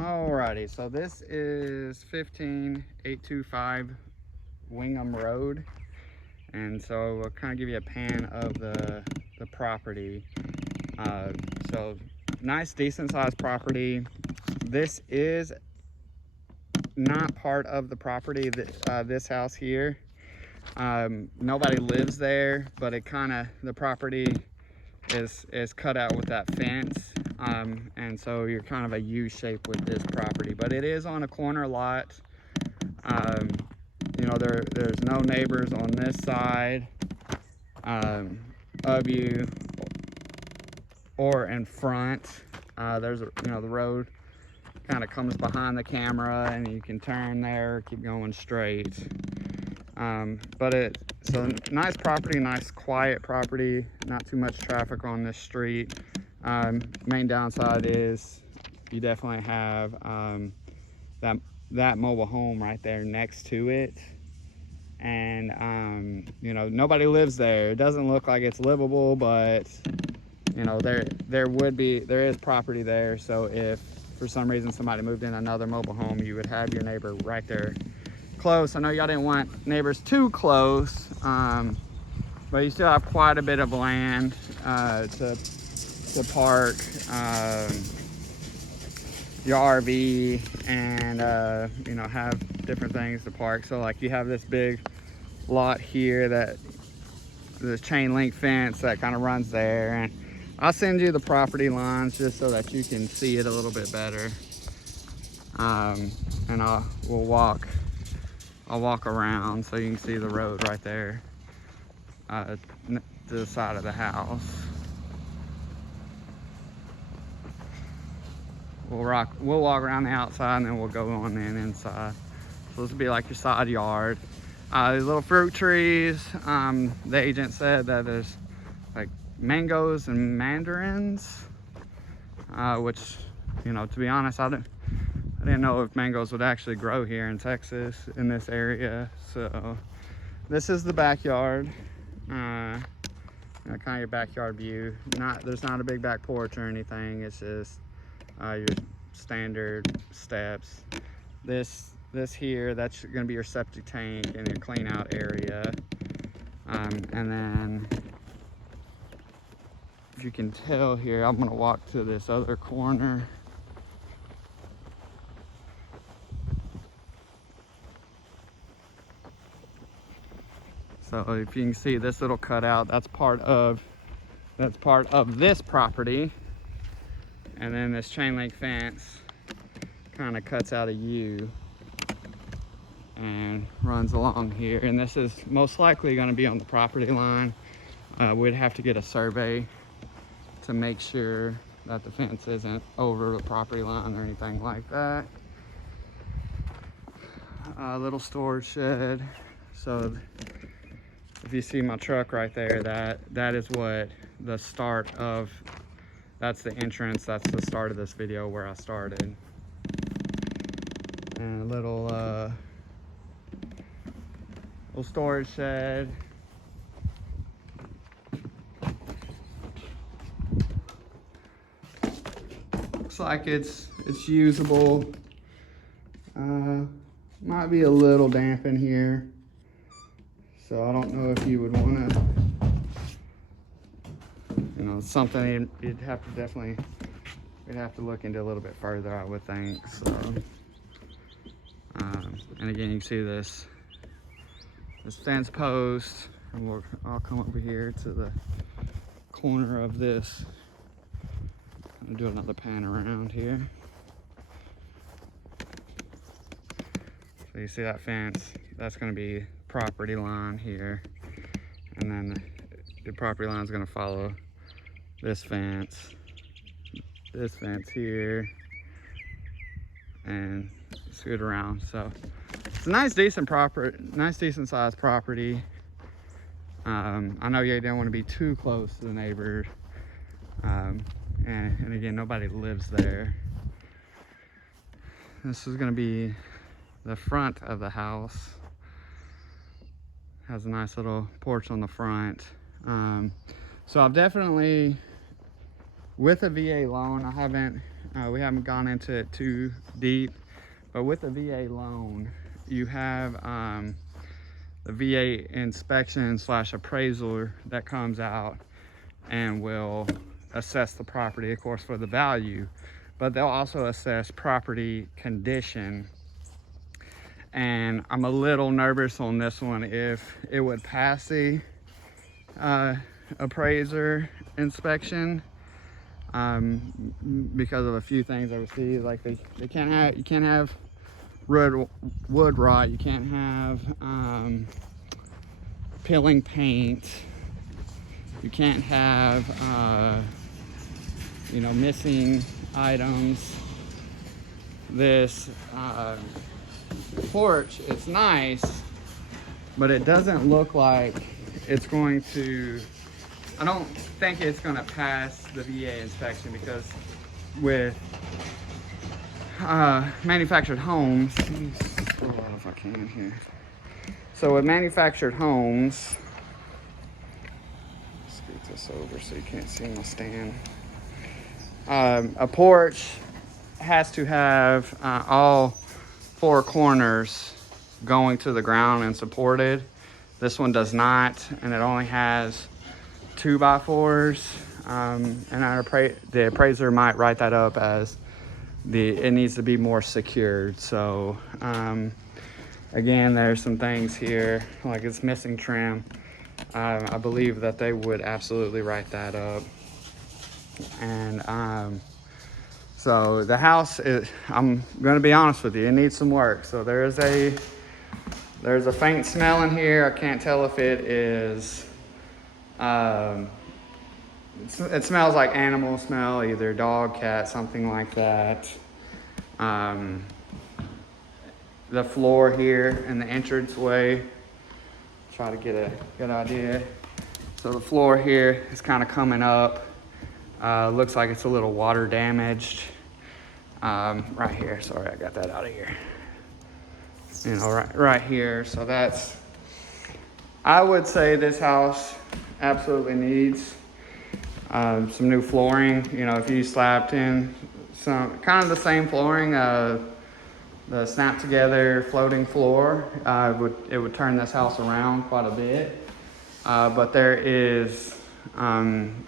Alrighty, so this is 15825 Wingham Road, and so I'll kind of give you a pan of the property. So nice, decent sized property. This is not part of the property that this house here. Nobody lives there, but it kind of, the property is cut out with that fence, and so you're kind of a U shape with this property, but it is on a corner lot. You know, there's no neighbors on this side of you or in front. There's you know, the road kind of comes behind the camera and you can turn there, keep going straight. But so nice property, nice quiet property, not too much traffic on this street. Main downside is you definitely have that mobile home right there next to it, and you know, nobody lives there. It doesn't look like it's livable, but you know, there is property there. So if for some reason somebody moved in another mobile home, you would have your neighbor right there close. I know y'all didn't want neighbors too close, but you still have quite a bit of land to park your RV and you know, have different things to park. So like, you have this big lot here, that this chain link fence that kind of runs there, and I'll send you the property lines just so that you can see it a little bit better. And I'll walk around so you can see the road right there to the side of the house. We'll walk around the outside and then we'll go on in inside. So this will be like your side yard. These little fruit trees. The agent said that there's like mangoes and mandarins, which, you know, to be honest, I didn't know if mangoes would actually grow here in Texas in this area. So this is the backyard. Kind of your backyard view. There's not a big back porch or anything. It's just your standard steps. This here, that's going to be your septic tank and your clean out area. And then, if you can tell here, I'm going to walk to this other corner. So if you can see this little cutout, that's part of this property. And then this chain link fence kind of cuts out a U and runs along here. And this is most likely going to be on the property line. We'd have to get a survey to make sure that the fence isn't over the property line or anything like that. A little storage shed. So if you see my truck right there, that is what the start of, that's the entrance, that's the start of this video where I started. And a little storage shed. Looks like it's usable. Might be a little damp in here, so I don't know if you would want to, you know, something you'd have to definitely, we'd have to look into a little bit further, I would think. So and again, you can see this fence post, and I'll come over here to the corner of this and do another pan around here. So you see that fence, that's going to be property line here, and then the property line is going to follow this fence here, and scoot around. So it's a nice decent sized property. I know you don't want to be too close to the neighbors, and again, nobody lives there. This is going to be the front of the house. Has a nice little porch on the front. So I've definitely, with a VA loan, I haven't We haven't gone into it too deep, but with the VA loan, you have the VA inspection / appraiser that comes out and will assess the property, of course, for the value, but they'll also assess property condition. And I'm a little nervous on this one if it would pass the appraiser inspection, because of a few things I would see. Like you can't have wood rot, you can't have peeling paint, you can't have missing items. This porch, it's nice, but it doesn't look like it's going to, I don't think it's going to pass the VA inspection, because with manufactured homes, let me scroll out if I can here. So with manufactured homes, scoot this over so you can't see my stand. A porch has to have all 4 corners going to the ground and supported. This one does not, and it only has 2x4s. And the appraiser might write that up as it needs to be more secured. So again, there's some things here like it's missing trim. I believe that they would absolutely write that up. And so the house is, I'm going to be honest with you, it needs some work. So there's a faint smell in here. I can't tell if it is, it smells like animal smell, either dog, cat, something like that. The floor here in the entranceway, try to get a good idea. So the floor here is kind of coming up. Looks like it's a little water damaged. Right here, sorry, I got that out of here. Right here. So that's, I would say this house absolutely needs some new flooring. If you slapped in some kind of the same flooring, the snap together floating floor, it would turn this house around quite a bit. But there is,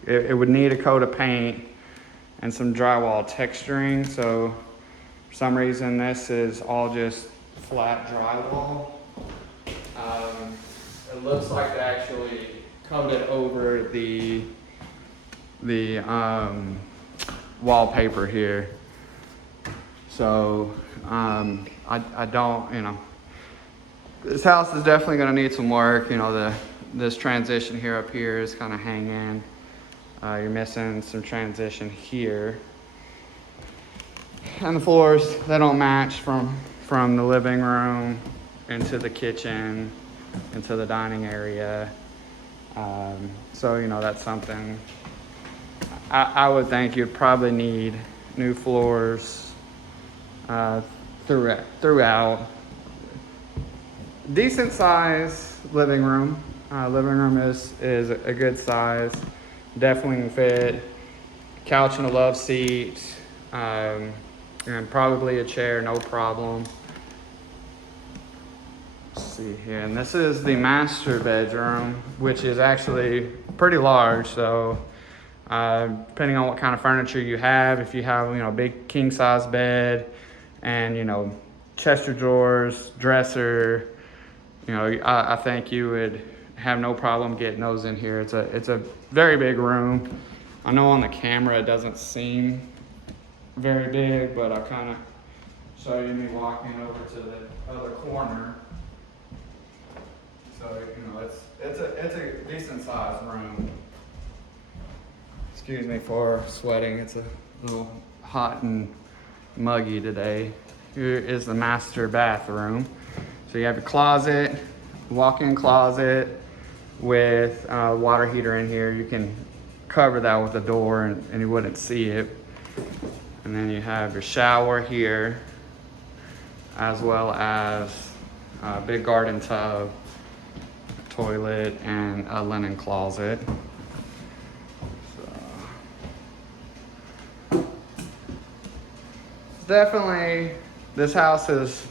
it would need a coat of paint and some drywall texturing. So for some reason this is all just flat drywall. It looks like they actually coated over the wallpaper here. So I don't, this house is definitely going to need some work. This transition here up here is kind of hanging. You're missing some transition here. And the floors, they don't match from the living room into the kitchen, into the dining area. So, that's something I would think you'd probably need new floors throughout. Decent size living room. Living room is a good size. Definitely can fit couch and a love seat, and probably a chair, no problem. Let's see here, and this is the master bedroom, which is actually pretty large. So depending on what kind of furniture you have, if you have a big king size bed and chest of drawers, dresser, I think you would have no problem getting those in here. It's a very big room. I know on the camera it doesn't seem very big, but I'll kind of show you me walking over to the other corner. So it's a decent sized room. Excuse me for sweating. It's a little hot and muggy today. Here is the master bathroom. So you have your closet, walk-in closet with a water heater in here. You can cover that with a door and you wouldn't see it. And then you have your shower here, as well as a big garden tub, toilet, and a linen closet. definitely, this house has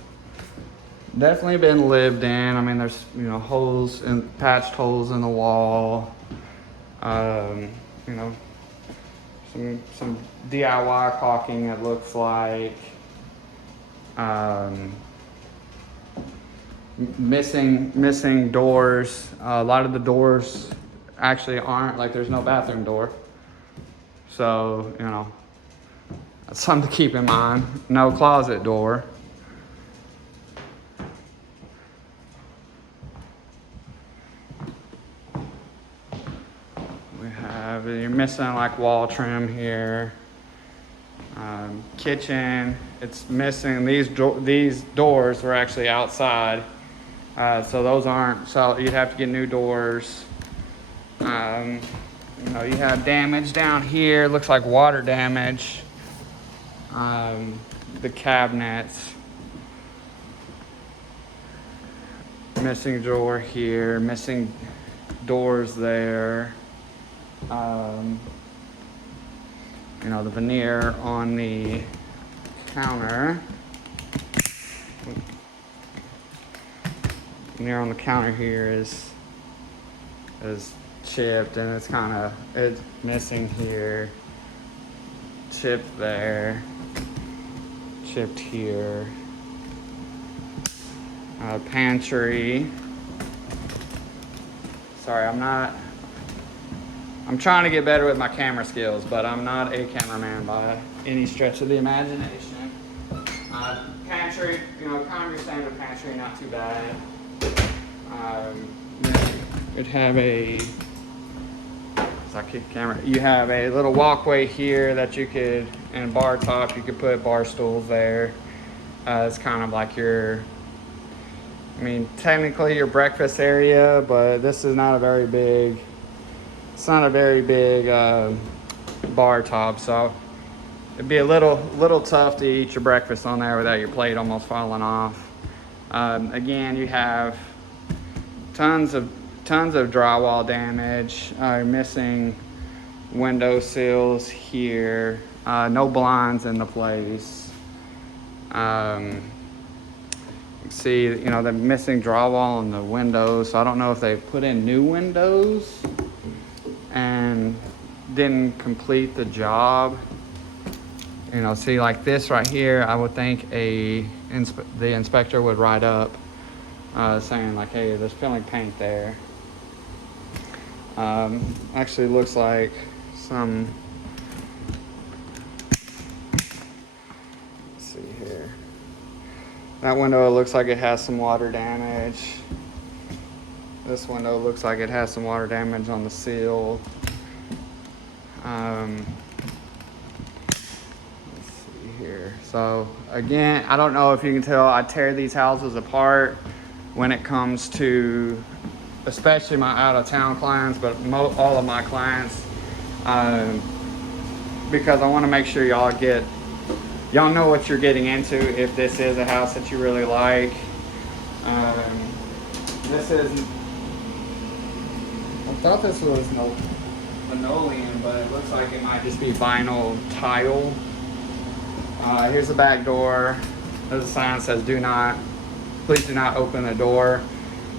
definitely been lived in. I mean, there's, you know, holes and patched holes in the wall. You know, some DIY caulking, it looks like. Missing doors. A lot of the doors actually aren't, like, there's no bathroom door. So, you know, that's something to keep in mind. No closet door. You're missing like wall trim here. Kitchen, it's missing. These doors were actually outside, so those aren't. So you'd have to get new doors. You know, you have damage down here. Looks like water damage. The cabinets. Missing drawer here. Missing doors there. You know, the veneer on the counter. Veneer on the counter here is chipped, and it's missing here. Chipped there. Chipped here. Pantry. Sorry, I'm trying to get better with my camera skills, but I'm not a cameraman by any stretch of the imagination. Pantry, you know, kind of your standard pantry, not too bad. You'd have you have a little walkway here that you could, and bar top, you could put bar stools there. It's kind of like technically your breakfast area, but this is not a very big, bar top, so it'd be a little tough to eat your breakfast on there without your plate almost falling off. Again, you have tons of drywall damage. Missing window sills here. No blinds in the place. You see, you know, they're missing drywall on the windows, so I don't know if they put in new windows and didn't complete the job. You know, see, like this right here, I would think the inspector would write up saying like, hey, there's peeling paint there. Actually looks like let's see here. That window looks like it has some water damage. This window looks like it has some water damage on the seal. Let's see here. So again, I don't know if you can tell, I tear these houses apart when it comes to, especially my out-of-town clients, but all of my clients, because I want to make sure y'all know what you're getting into if this is a house that you really like. I thought this was linoleum, but it looks like it might just be vinyl tile. Here's the back door. There's a sign that says please do not open the door.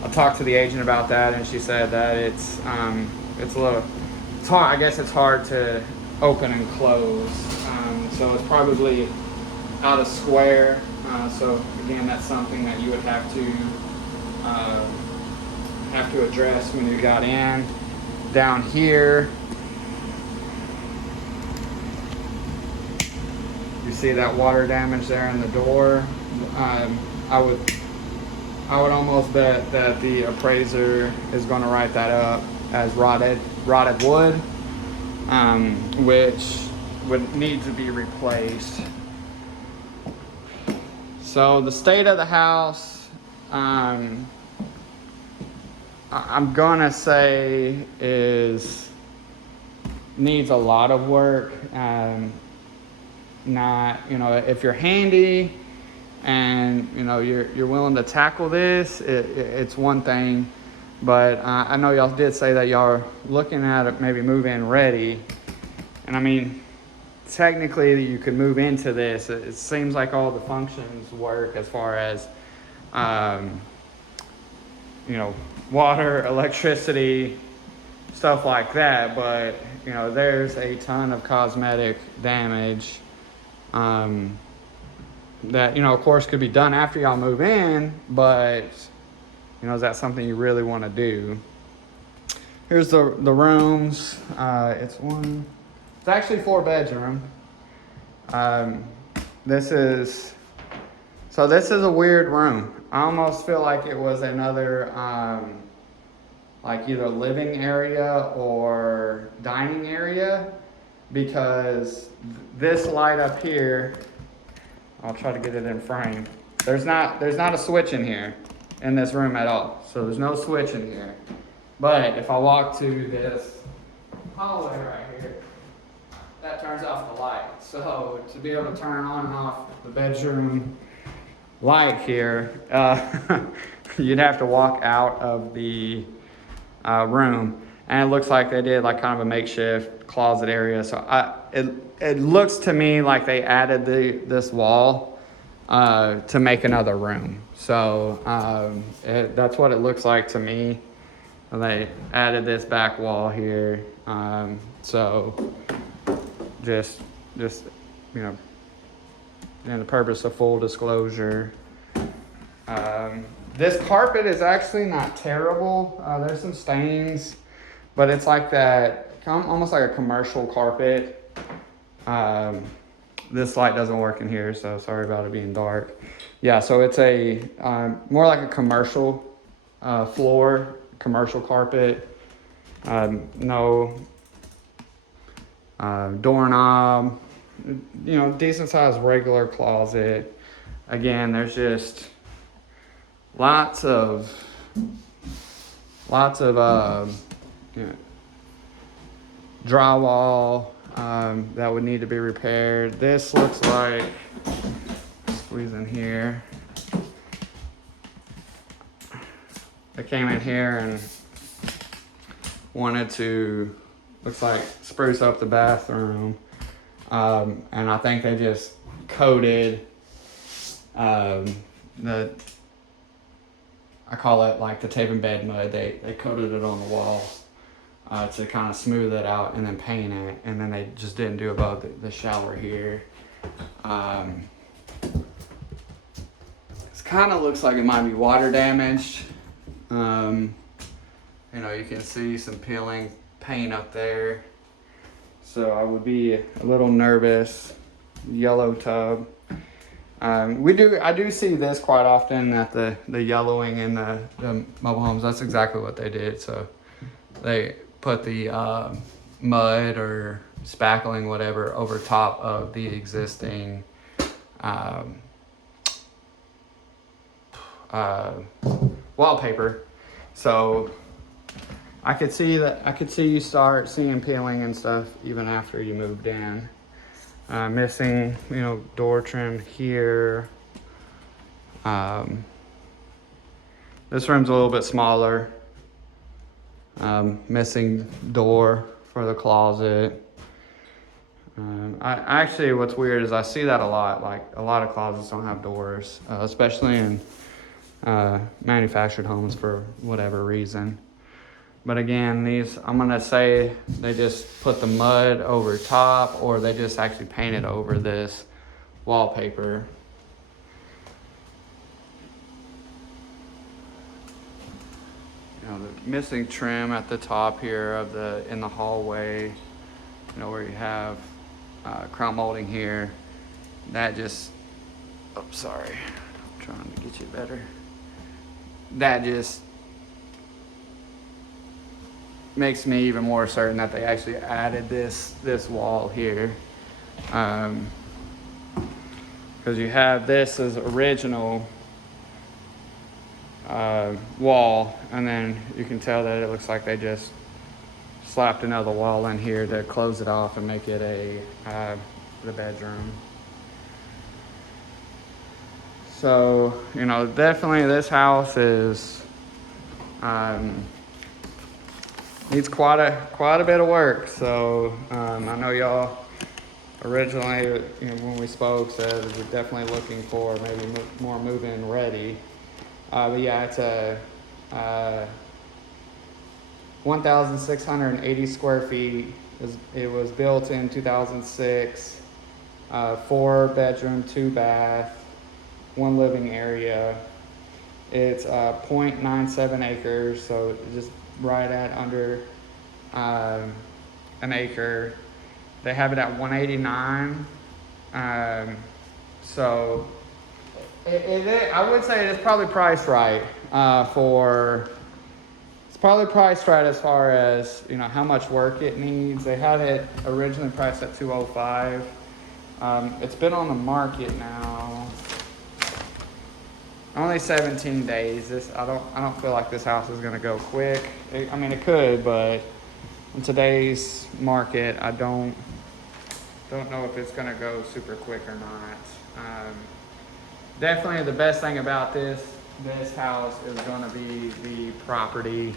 I talked to the agent about that, and she said that it's hard. I guess it's hard to open and close. So it's probably out of square. So again, that's something that you would have to address when you got in. Down here, you see that water damage there in the door. I would almost bet that the appraiser is going to write that up as rotted wood, which would need to be replaced. So the state of the house, I'm gonna say needs a lot of work. If you're handy and you're willing to tackle this, it's one thing. But I know y'all did say that y'all are looking at it, maybe move-in ready. And I mean, technically you could move into this. It seems like all the functions work as far as, you know, water, electricity, stuff like that. But, you know, there's a ton of cosmetic damage that, you know, of course could be done after y'all move in, but, you know, is that something you really want to do? Here's the rooms. It's actually 4 bedroom. This is a weird room. I almost feel like it was another, like either living area or dining area, because this light up here, I'll try to get it in frame. There's not a switch in here in this room at all. So there's no switch in here. But if I walk to this hallway right here, that turns off the light. So to be able to turn on and off the bedroom light here, you'd have to walk out of the room. And it looks like they did like kind of a makeshift closet area. So it looks to me like they added this wall to make another room. So that's what it looks like to me. They added this back wall here. So just you know, in the purpose of full disclosure, this carpet is actually not terrible. There's some stains, but it's like that, almost like a commercial carpet. This light doesn't work in here, so sorry about it being dark. Yeah, so it's a more like a commercial floor, commercial carpet. No doorknob. You know, decent sized regular closet. Again, there's just lots of you know, drywall that would need to be repaired. This looks like, squeeze in here. I came in here and wanted to, looks like, spruce up the bathroom. And I think they just coated I call it like the tape and bed mud. They coated it on the walls to kind of smooth it out and then paint it. And then they just didn't do above the shower here. It kind of looks like it might be water damaged. You know, you can see some peeling paint up there. So I would be a little nervous. Yellow tub. I do see this quite often, that the yellowing in the mobile homes. That's exactly what they did. So they put the mud or spackling, whatever, over top of the existing wallpaper. So I could see you start seeing peeling and stuff even after you moved in. Missing, you know, door trim here. This room's a little bit smaller. Missing door for the closet. I actually, what's weird is I see that a lot. Like, a lot of closets don't have doors, especially in manufactured homes for whatever reason. But again, these, I'm gonna say they just put the mud over top, or they just actually painted over this wallpaper. You know, the missing trim at the top here of in the hallway, you know, where you have crown molding here. That just, oh, sorry, I'm trying to get you better. That just makes me even more certain that they actually added this wall here, because you have this as original wall, and then you can tell that it looks like they just slapped another wall in here to close it off and make it the bedroom. So, you know, definitely this house is needs quite a bit of work. So I know y'all originally, you know, when we spoke, said we're definitely looking for maybe more move-in ready. But yeah, it's a 1,680 square feet. It was built in 2006. 4 bedroom, 2 bath, 1 living area. It's 0.97 acres, so just right at under an acre. They have it at 189. So I would say it's probably priced right it's probably priced right as far as, you know, how much work it needs. They had it originally priced at 205. It's been on the market now only 17 days. I don't feel like this house is gonna go quick. I mean, it could, but in today's market, I don't know if it's gonna go super quick or not. Definitely the best thing about this house is gonna be the property.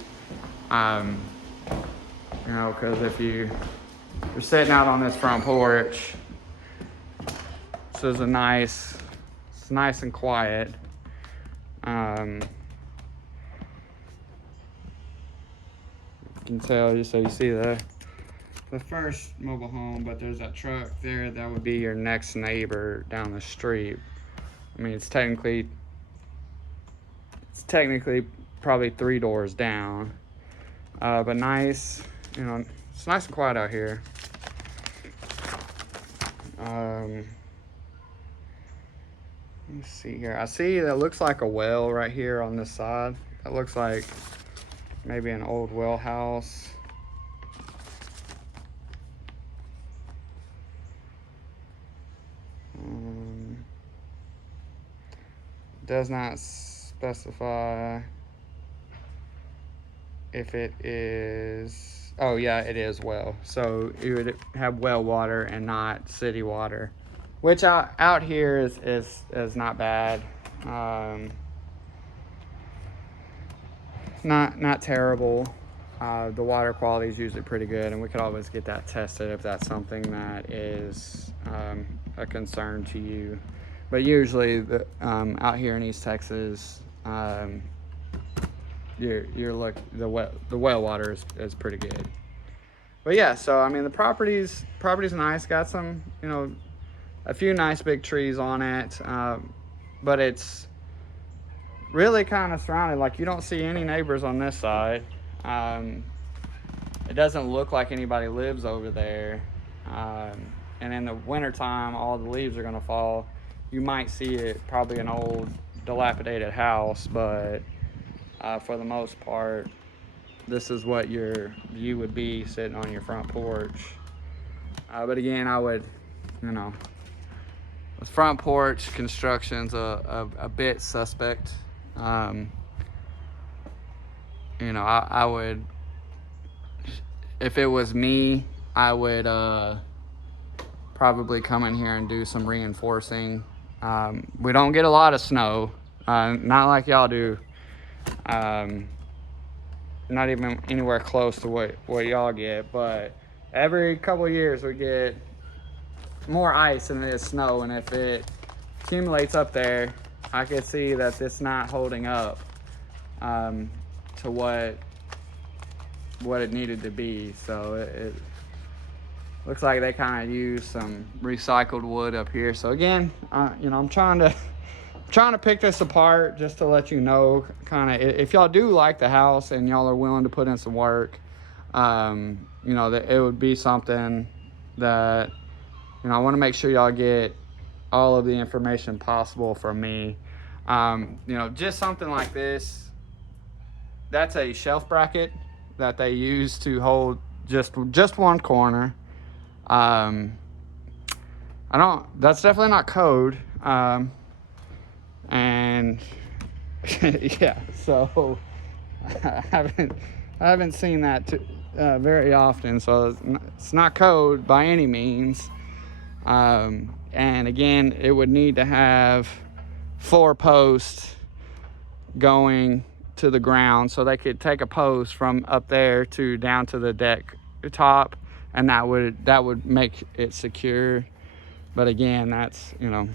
You know, because if you're sitting out on this front porch, this is it's nice and quiet. You can tell, so you see the first mobile home, but there's that truck there. That would be your next neighbor down the street. I mean, it's technically probably 3 doors down, but nice. You know, it's nice and quiet out here. Let me see here. I see that looks like a well right here on this side. That looks like maybe an old well house. Does not specify if it is. Oh yeah, it is well. So you would have well water and not city water, which out here is not bad. Not terrible. The water quality is usually pretty good, and we could always get that tested if that's something that is a concern to you. But usually, out here in East Texas, the well water is pretty good. But yeah, so I mean the property's nice. Got some, you know, a few nice big trees on it, but it's really kind of surrounded. Like, you don't see any neighbors on this side. It doesn't look like anybody lives over there. And in the wintertime, all the leaves are gonna fall. You might see it, probably an old dilapidated house, but for the most part, this is what your view would be sitting on your front porch. But again, I would, you know, with front porch construction's a bit suspect. You know, I would, if it was me, I would probably come in here and do some reinforcing. We don't get a lot of snow, not like y'all do. Not even anywhere close to what y'all get, but every couple of years we get more ice than it is snow, and if it accumulates up there, I could see that it's not holding up to what it needed to be. So it looks like they kind of use some recycled wood up here. So again, you know, I'm trying to pick this apart just to let you know, kind of, if y'all do like the house and y'all are willing to put in some work, you know, that it would be something that, you know, I want to make sure y'all get all of the information possible from me. You know, just something like this, that's a shelf bracket that they use to hold just one corner. That's definitely not code. And yeah, so I haven't seen that very often, so it's not code by any means. And again, it would need to have 4 posts going to the ground, so they could take a post from up there to down to the deck top, and that would make it secure. But again, that's, you know,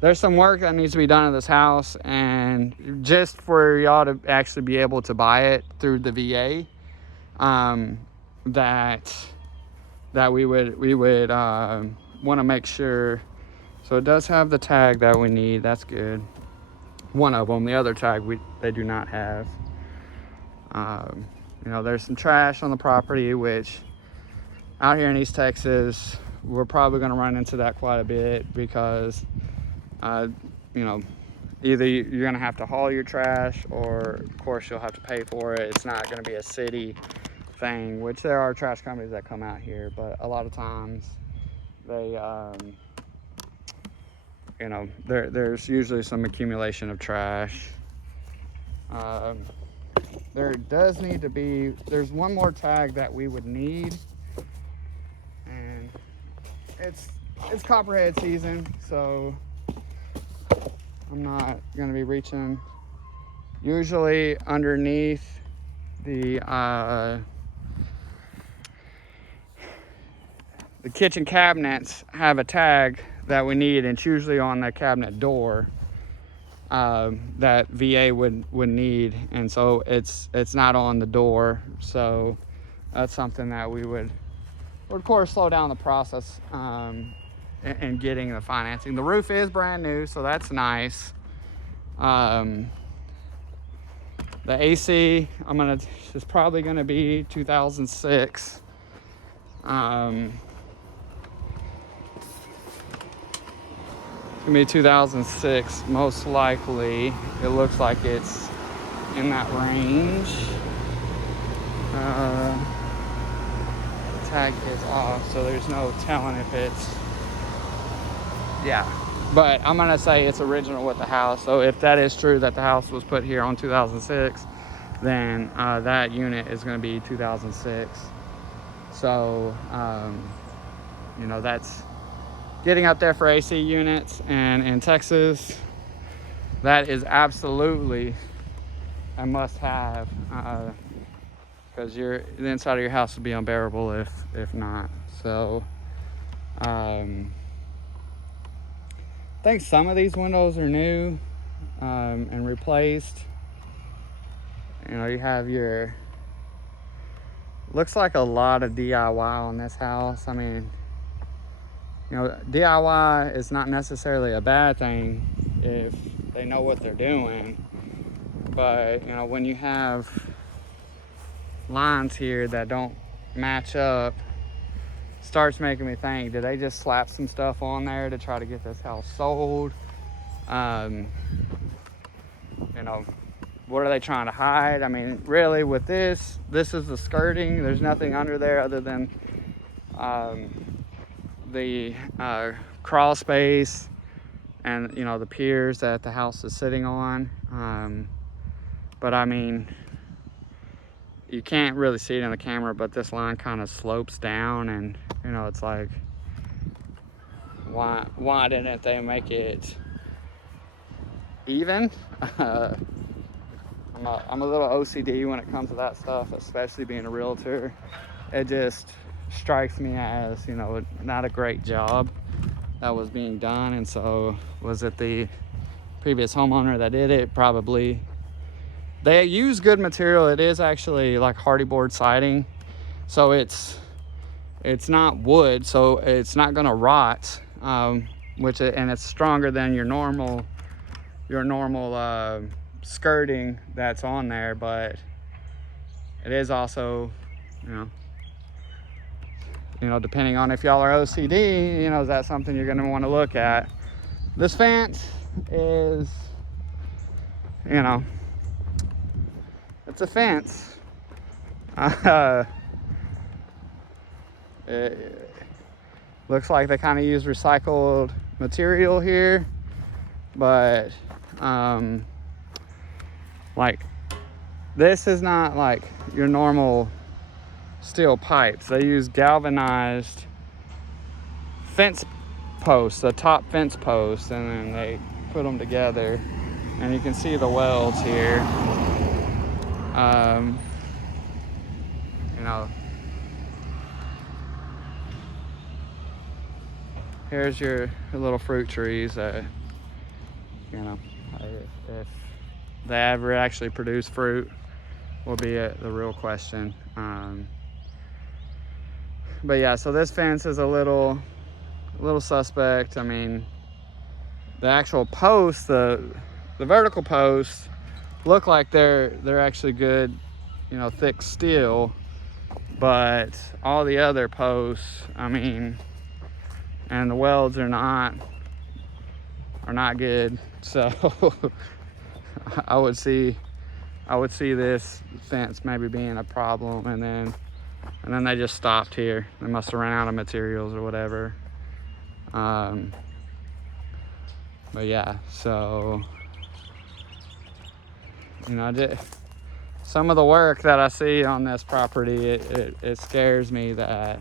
there's some work that needs to be done in this house, and just for y'all to actually be able to buy it through the VA, that we would want to make sure. So it does have the tag that we need. That's good. One of them. The other tag they do not have. You know, there's some trash on the property, which out here in East Texas, we're probably going to run into that quite a bit because, you know, either you're going to have to haul your trash, or of course you'll have to pay for it. It's not going to be a city thing, which there are trash companies that come out here, but a lot of times they, you know, there's usually some accumulation of trash. There does need to be, there's one more tag that we would need, and it's copperhead season, so I'm not gonna be reaching. Usually underneath the kitchen cabinets have a tag that we need, and it's usually on the cabinet door that VA would need, and so it's not on the door. So that's something that we would of course slow down the process in getting the financing. The roof is brand new, so that's nice. The AC, it's probably gonna be 2006. It's gonna be 2006, most likely. It looks like it's in that range. Tag is off, so there's no telling if it's, yeah. But I'm gonna say it's original with the house. So if that is true, that the house was put here on 2006, then that unit is gonna be 2006. So, you know, that's getting up there for AC units, and in Texas, that is absolutely a must-have, because the inside of your house would be unbearable if not. So, I think some of these windows are new and replaced. You know, you have your, looks like a lot of DIY on this house. I mean, you know, DIY is not necessarily a bad thing if they know what they're doing. But, you know, when you have lines here that don't match up, starts making me think, did they just slap some stuff on there to try to get this house sold? You know, what are they trying to hide? I mean, really, with this is the skirting. There's nothing under there other than the crawl space and, you know, the piers that the house is sitting on. But I mean, you can't really see it in the camera, but this line kind of slopes down, and, you know, it's like, why didn't they make it even? I'm a little OCD when it comes to that stuff, especially being a realtor. It just strikes me as, you know, not a great job that was being done. And so, was it the previous homeowner that did it? Probably. They use good material. It is actually like hardy board siding, so it's not wood, so it's not gonna rot, and it's stronger than your normal skirting that's on there. But it is also, you know, depending on if y'all are OCD, you know, is that something you're gonna want to look at? This fence is, you know, it's a fence. It looks like they kind of use recycled material here, but like, this is not like your normal steel pipes. They use galvanized fence posts, the top fence posts, and then they put them together, and you can see the welds here. You know, here's your little fruit trees that, you know, if they ever actually produce fruit will be the real question. But yeah, so this fence is a little suspect. I mean, the actual posts, the vertical posts look like they're actually good, you know, thick steel, but all the other posts, I mean, and the welds are not good. So I would see this fence maybe being a problem, and then they just stopped here. They must have run out of materials or whatever. But yeah, so, you know, some of the work that I see on this property, it scares me that,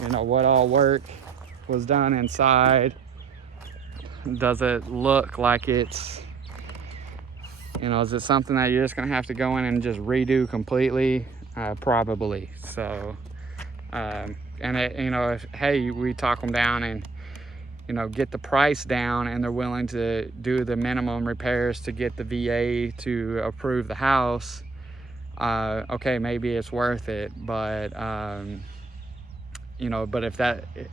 you know, what all work was done inside. Does it look like it's, you know, is it something that you're just gonna have to go in and just redo completely? Probably. So, and it, you know, if, hey, we talk them down and, you know, get the price down, and they're willing to do the minimum repairs to get the VA to approve the house, okay, maybe it's worth it. But you know, but if that, it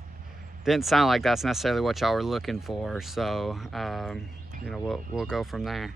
didn't sound like that's necessarily what y'all were looking for, so you know, we'll go from there.